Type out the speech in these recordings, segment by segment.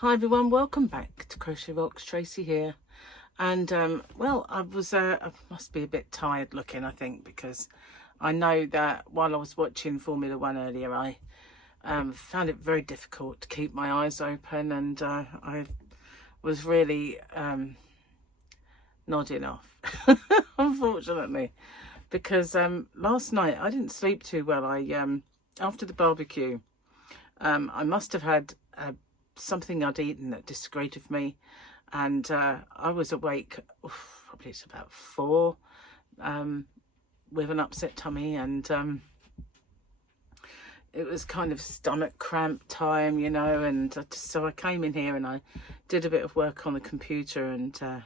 Hi everyone, welcome back to Crochet Rocks. Tracy here. And well, I must be a bit tired looking, I think, because I know that while I was watching Formula One earlier, I found it very difficult to keep my eyes open, and I was really nodding off, unfortunately, because last night I didn't sleep too well. After the barbecue, I must have had something I'd eaten that disagreed with me, and I was awake probably it's about 4 with an upset tummy, and it was kind of stomach cramp time, you know, and so I came in here and I did a bit of work on the computer, and I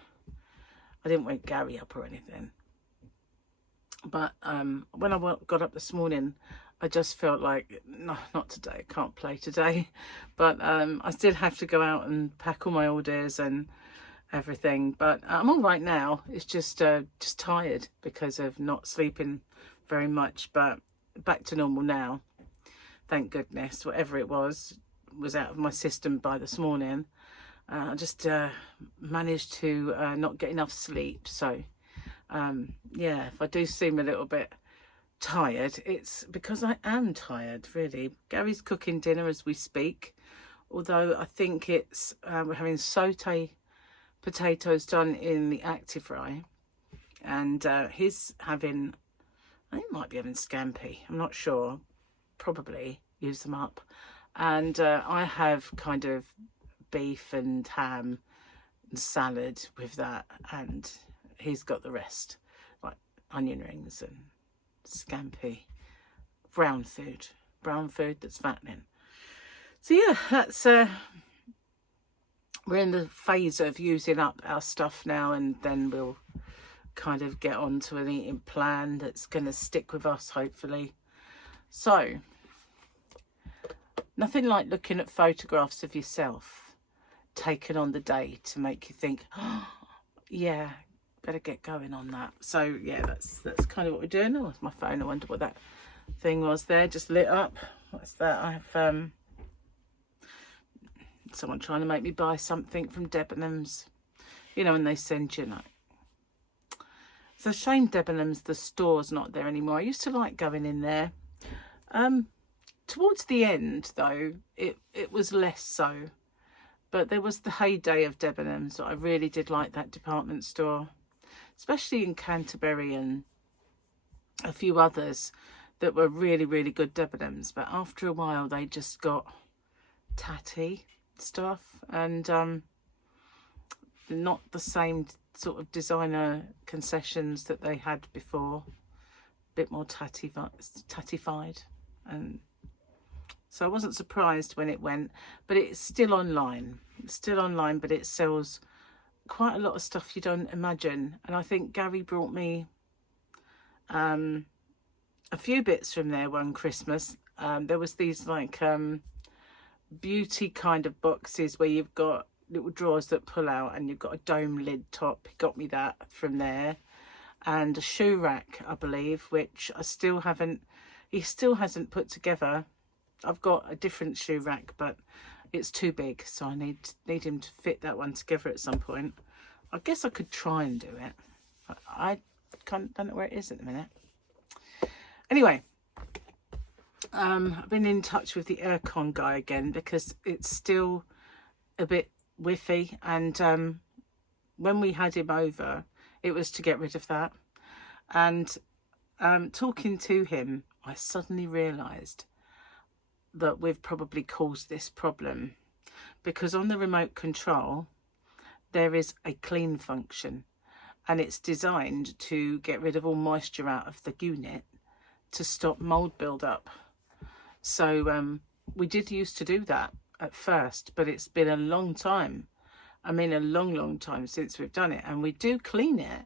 didn't wake Gary up or anything, but when I got up this morning, I just felt like, no, not today, can't play today. But I still have to go out and pack all my orders and everything. But I'm all right now. It's just tired because of not sleeping very much. But back to normal now. Thank goodness. Whatever it was out of my system by this morning. I just managed to not get enough sleep. So, yeah, if I do seem a little bit tired, it's because I am tired, really. Gary's cooking dinner as we speak, although I think it's we're having saute potatoes done in the active fry, and he's having, I think he might be having scampi, I'm not sure, probably use them up, and I have kind of beef and ham and salad with that, and he's got the rest, like onion rings and scampi, brown food that's fattening. So yeah, that's we're in the phase of using up our stuff now, and then we'll kind of get on to an eating plan that's going to stick with us, hopefully. So nothing like looking at photographs of yourself taken on the day to make you think, oh, yeah, better get going on that. So yeah, that's kind of what we're doing. Oh, it's my phone. I wonder what that thing was there, just lit up. What's that? I have someone trying to make me buy something from Debenhams, you know, and they send you like, it's a shame Debenhams, the store's not there anymore. I used to like going in there. Towards the end though, it was less so, but there was the heyday of Debenhams. I really did like that department store, especially in Canterbury and a few others that were really, really good Debenhams. But after a while, they just got tatty stuff, and not the same sort of designer concessions that they had before. A bit more tattified. And so I wasn't surprised when it went, but it's still online. It's still online, but it sells quite a lot of stuff you don't imagine. And I think Gary brought me a few bits from there one Christmas. There was these like beauty kind of boxes where you've got little drawers that pull out and you've got a dome lid top. He got me that from there, and a shoe rack, I believe, which he still hasn't put together. I've got a different shoe rack, but it's too big, so I need him to fit that one together at some point. I guess I could try and do it, but I don't know where it is at the minute. Anyway, I've been in touch with the aircon guy again because it's still a bit whiffy, and when we had him over, it was to get rid of that. And talking to him, I suddenly realised that we've probably caused this problem, because on the remote control there is a clean function, and it's designed to get rid of all moisture out of the unit to stop mold build-up. So we did used to do that at first, but it's been a long time. I mean, a long time since we've done it, and we do clean it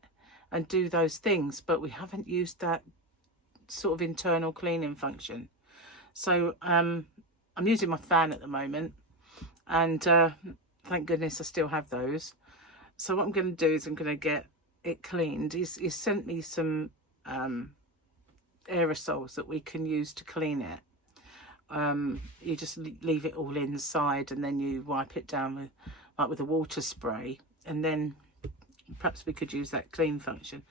and do those things, but we haven't used that sort of internal cleaning function. So I'm using my fan at the moment, and thank goodness I still have those. So what I'm going to do is I'm going to get it cleaned. He's sent me some aerosols that we can use to clean it. you just leave it all inside, and then you wipe it down with, like with a water spray, and then perhaps we could use that clean function.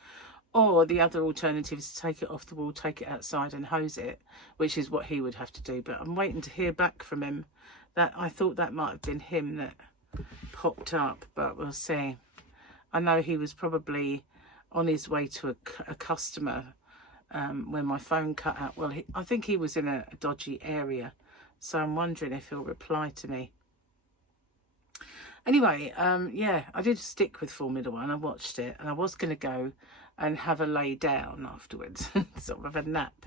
Or the other alternative is to take it off the wall, take it outside and hose it, which is what he would have to do. But I'm waiting to hear back from him. That I thought that might have been him that popped up, but we'll see. I know he was probably on his way to a customer when my phone cut out. Well, I think he was in a dodgy area, so I'm wondering if he'll reply to me. Anyway, yeah, I did stick with Formula One. I watched it, and I was going to go and have a lay down afterwards, sort of a nap.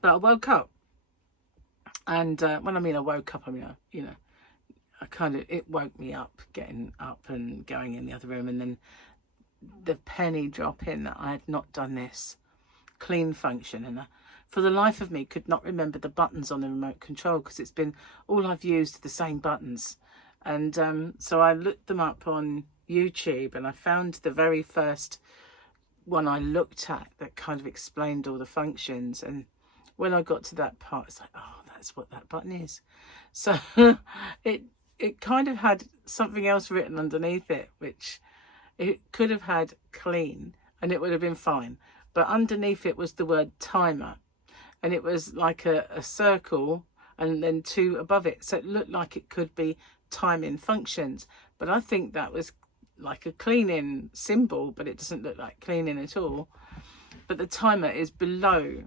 But I woke up, and when I mean I woke up, I mean, you know, it woke me up, getting up and going in the other room, and then the penny drop in that I had not done this clean function, and for the life of me could not remember the buttons on the remote control, because it's been all I've used the same buttons. And so I looked them up on YouTube, and I found the very first one I looked at that kind of explained all the functions. And when I got to that part, it's like, oh, that's what that button is. So it kind of had something else written underneath it, which it could have had clean and it would have been fine. But underneath it was the word timer, and it was like a circle and then 2 above it. So it looked like it could be timing functions, but I think that was like a cleaning symbol, but it doesn't look like cleaning at all. But the timer is below,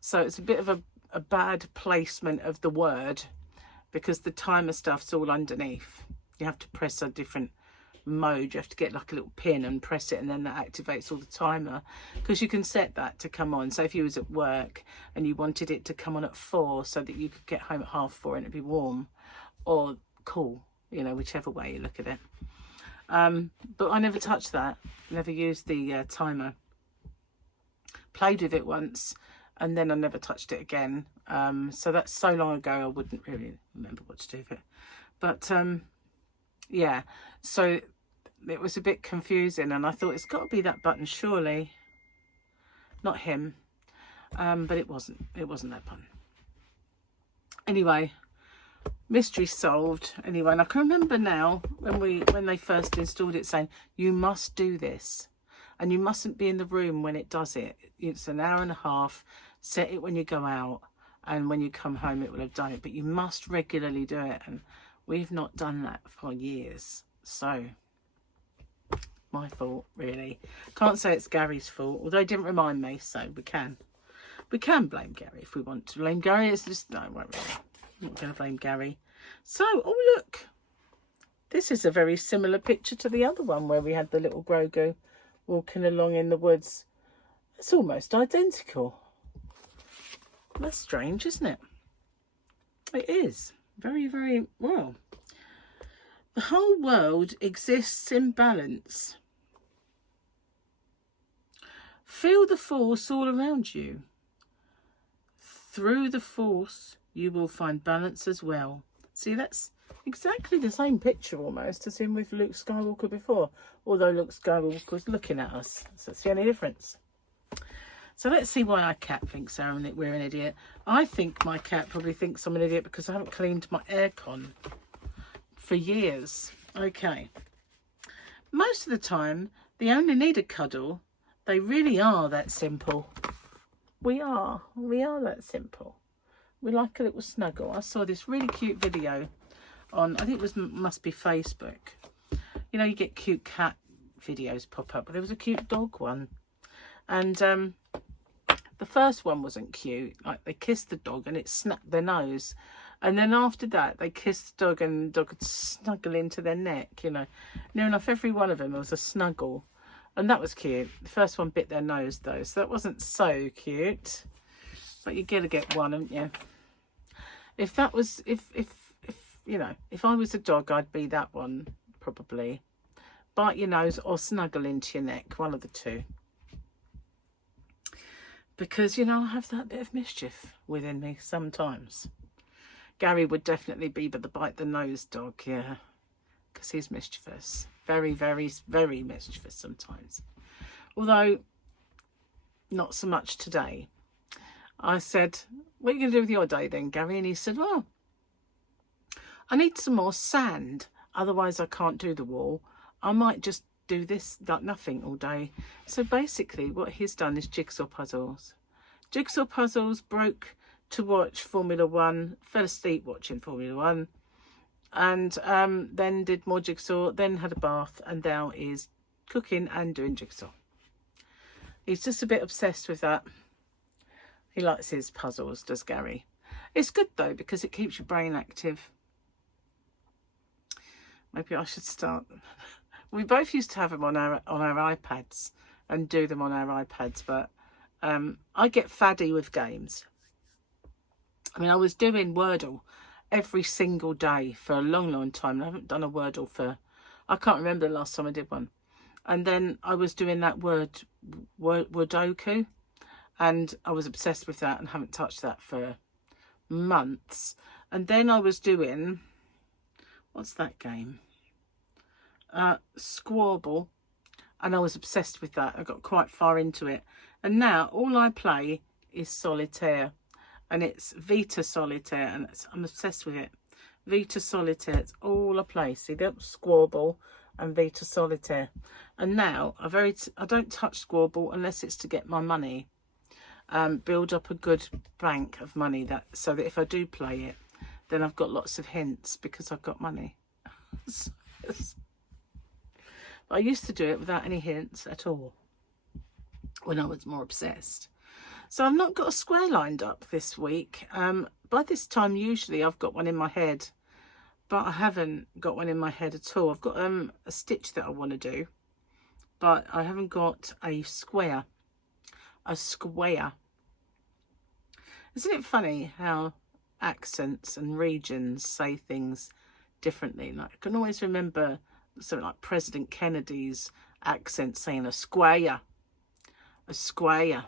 so it's a bit of a bad placement of the word, because the timer stuff's all underneath. You have to press a different mode. You have to get like a little pin and press it, and then that activates all the timer, because you can set that to come on. So if you was at work and you wanted it to come on at 4 so that you could get home at 4:30 and it'd be warm or cool, you know, whichever way you look at it. But I never touched that, never used the timer. Played with it once, and then I never touched it again. So that's so long ago I wouldn't really remember what to do with it. But yeah, so it was a bit confusing, and I thought it's got to be that button surely, not him. But it wasn't that button. Anyway, mystery solved. Anyway, and I can remember now when they first installed it saying you must do this, and you mustn't be in the room when it does it. It's an hour and a half. Set it when you go out, and when you come home it will have done it, but you must regularly do it. And we've not done that for years, so my fault really. Can't say it's Gary's fault, although he didn't remind me, so we can blame Gary if we want to blame Gary. It's just, no, I won't really. I'm not going to blame Gary. So, oh look, this is a very similar picture to the other one where we had the little Grogu walking along in the woods. It's almost identical. That's strange, isn't it? It is. Very, very well. The whole world exists in balance. Feel the force all around you. Through the force, you will find balance as well. See, that's exactly the same picture almost as in with Luke Skywalker before, although Luke Skywalker was looking at us, so that's the only difference. So let's see why our cat thinks we're an idiot. I think my cat probably thinks I'm an idiot because I haven't cleaned my aircon for years. Okay. Most of the time, they only need a cuddle. They really are that simple. We are that simple. We like a little snuggle. I saw this really cute video on, I think it must be Facebook. You know, you get cute cat videos pop up, but there was a cute dog one. And the first one wasn't cute. Like, they kissed the dog and it snapped their nose. And then after that, they kissed the dog and the dog would snuggle into their neck, you know. Near enough every one of them, there was a snuggle. And that was cute. The first one bit their nose, though, so that wasn't so cute. But you gotta get one, haven't you? If that was, if you know, if I was a dog, I'd be that one, probably. Bite your nose or snuggle into your neck, one of the two. Because, you know, I have that bit of mischief within me sometimes. Gary would definitely be the bite the nose dog, yeah. Because he's mischievous. Very, very, very mischievous sometimes. Although, not so much today. I said, what are you going to do with your day then, Gary? And he said, well, I need some more sand. Otherwise, I can't do the wall. I might just do this, like nothing all day. So basically, what he's done is jigsaw puzzles. Jigsaw puzzles, broke to watch Formula One, fell asleep watching Formula One, and then did more jigsaw, then had a bath, and now is cooking and doing jigsaw. He's just a bit obsessed with that. He likes his puzzles, does Gary. It's good though, because it keeps your brain active. Maybe I should start. We both used to have them on our iPads and do them on our iPads, but I get faddy with games. I mean, I was doing Wordle every single day for a long, long time. I haven't done a Wordle for, I can't remember the last time I did one. And then I was doing that Wordoku, and I was obsessed with that and haven't touched that for months. And then I was doing, what's that game? Squabble, and I was obsessed with that. I got quite far into it, and now all I play is solitaire, and it's Vita Solitaire, and I'm obsessed with it. Vita Solitaire, it's all I play. See that? Squabble and Vita Solitaire. And now I don't touch Squabble unless it's to get my money, build up a good bank of money, that so that if I do play it, then I've got lots of hints because I've got money. I used to do it without any hints at all when I was more obsessed. So I've not got a square lined up this week. By this time, usually I've got one in my head, but I haven't got one in my head at all. I've got a stitch that I want to do, but I haven't got a square. A square. Isn't it funny how accents and regions say things differently? Like I can always remember something like President Kennedy's accent saying a square. A square.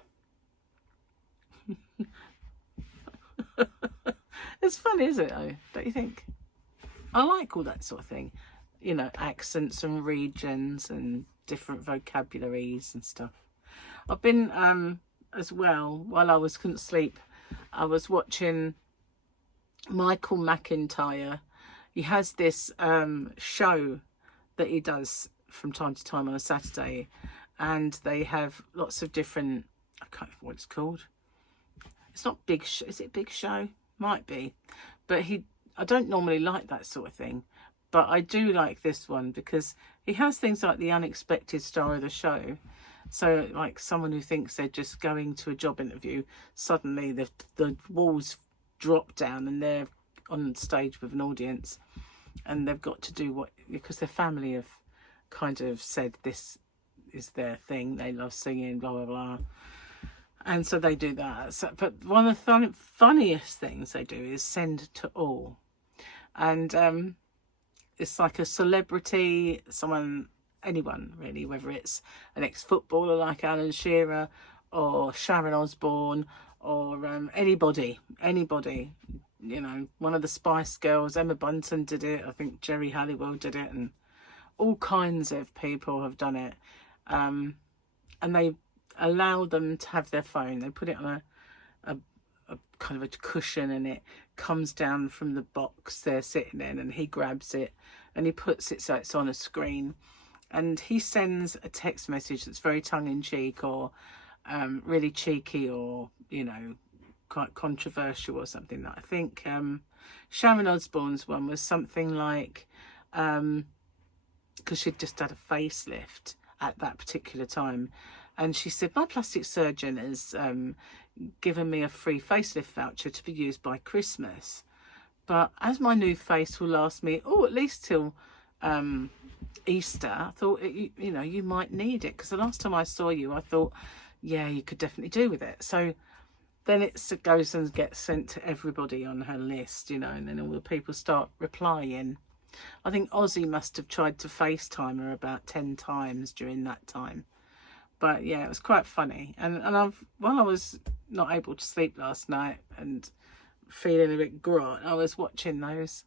It's funny, isn't it, though? Don't you think? I like all that sort of thing. You know, accents and regions and different vocabularies and stuff. I've been, as well, while I couldn't sleep, I was watching Michael McIntyre. He has this show that he does from time to time on a Saturday, and they have lots of different, I can't remember what it's called. It's not Big Show. Is it Big Show? Might be. But I don't normally like that sort of thing, but I do like this one because he has things like the unexpected star of the show. So like someone who thinks they're just going to a job interview, suddenly the walls drop down and they're on stage with an audience, and they've got to do what, because their family have kind of said this is their thing, they love singing, blah blah blah, and so they do that. So, but one of the funniest things they do is send to all, and it's like a celebrity, anyone really, whether it's an ex-footballer like Alan Shearer or Sharon Osbourne or anybody, you know, one of the Spice Girls, Emma Bunton did it, I think Jerry Halliwell did it, and all kinds of people have done it, and they allow them to have their phone. They put it on a kind of a cushion, and it comes down from the box they're sitting in, and he grabs it and he puts it so it's on a screen, and he sends a text message that's very tongue-in-cheek or really cheeky, or you know, quite controversial or something. That I think Sharon Osbourne's one was something like, because she'd just had a facelift at that particular time, and she said, my plastic surgeon has given me a free facelift voucher to be used by Christmas, but as my new face will last me at least till Easter, I thought you know, you might need it, because the last time I saw you I thought, yeah, you could definitely do with it. So then it goes and gets sent to everybody on her list, you know, and then all the people start replying. I think Ozzy must have tried to FaceTime her about 10 times during that time. But yeah, it was quite funny. And while I was not able to sleep last night and feeling a bit grot, I was watching those.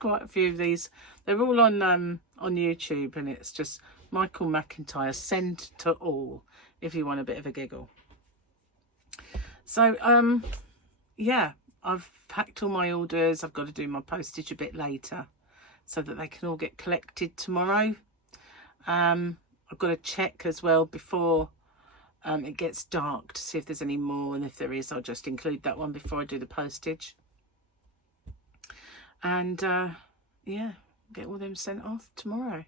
Quite a few of these. They're all on YouTube, and it's just Michael McIntyre, send to all, if you want a bit of a giggle. So yeah, I've packed all my orders. I've got to do my postage a bit later so that they can all get collected tomorrow. I've got to check as well before it gets dark to see if there's any more, and if there is, I'll just include that one before I do the postage. And yeah, get all them sent off tomorrow.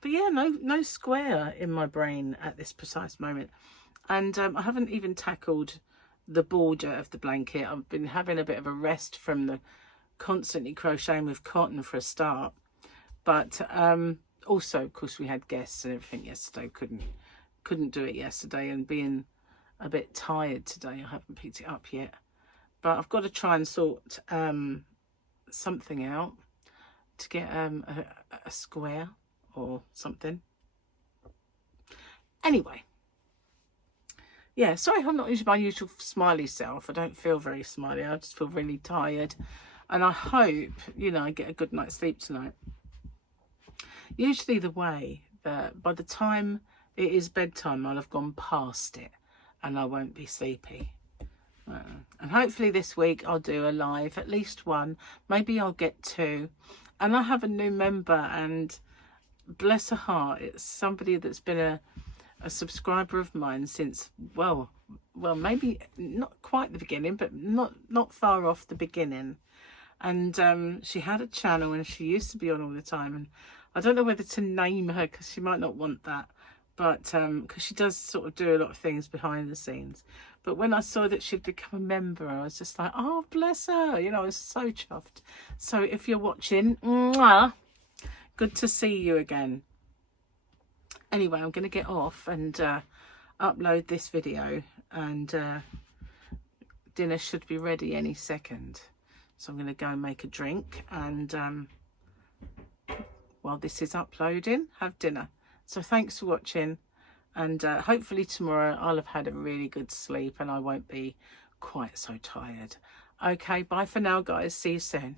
But yeah, no square in my brain at this precise moment. And I haven't even tackled the border of the blanket. I've been having a bit of a rest from the constantly crocheting with cotton for a start. But also, of course, we had guests and everything yesterday. Couldn't do it yesterday, and being a bit tired today, I haven't picked it up yet. But I've got to try and sort something out to get a square or something. Anyway, yeah, sorry I'm not my usual smiley self. I don't feel very smiley. I just feel really tired, and I hope, you know, I get a good night's sleep tonight. Usually the way that by the time it is bedtime, I'll have gone past it and I won't be sleepy. And hopefully this week I'll do a live, at least one. Maybe I'll get 2. And I have a new member, and bless her heart, it's somebody that's been a subscriber of mine since, well, maybe not quite the beginning, but not far off the beginning. And she had a channel and she used to be on all the time, and I don't know whether to name her because she might not want that, but because she does sort of do a lot of things behind the scenes. But when I saw that she'd become a member, I was just like, oh, bless her, you know, I was so chuffed. So if you're watching, mwah, good to see you again. Anyway, I'm going to get off and upload this video, and dinner should be ready any second. So I'm going to go and make a drink, and while this is uploading, have dinner. So thanks for watching, and hopefully tomorrow I'll have had a really good sleep and I won't be quite so tired. Okay, bye for now, guys. See you soon.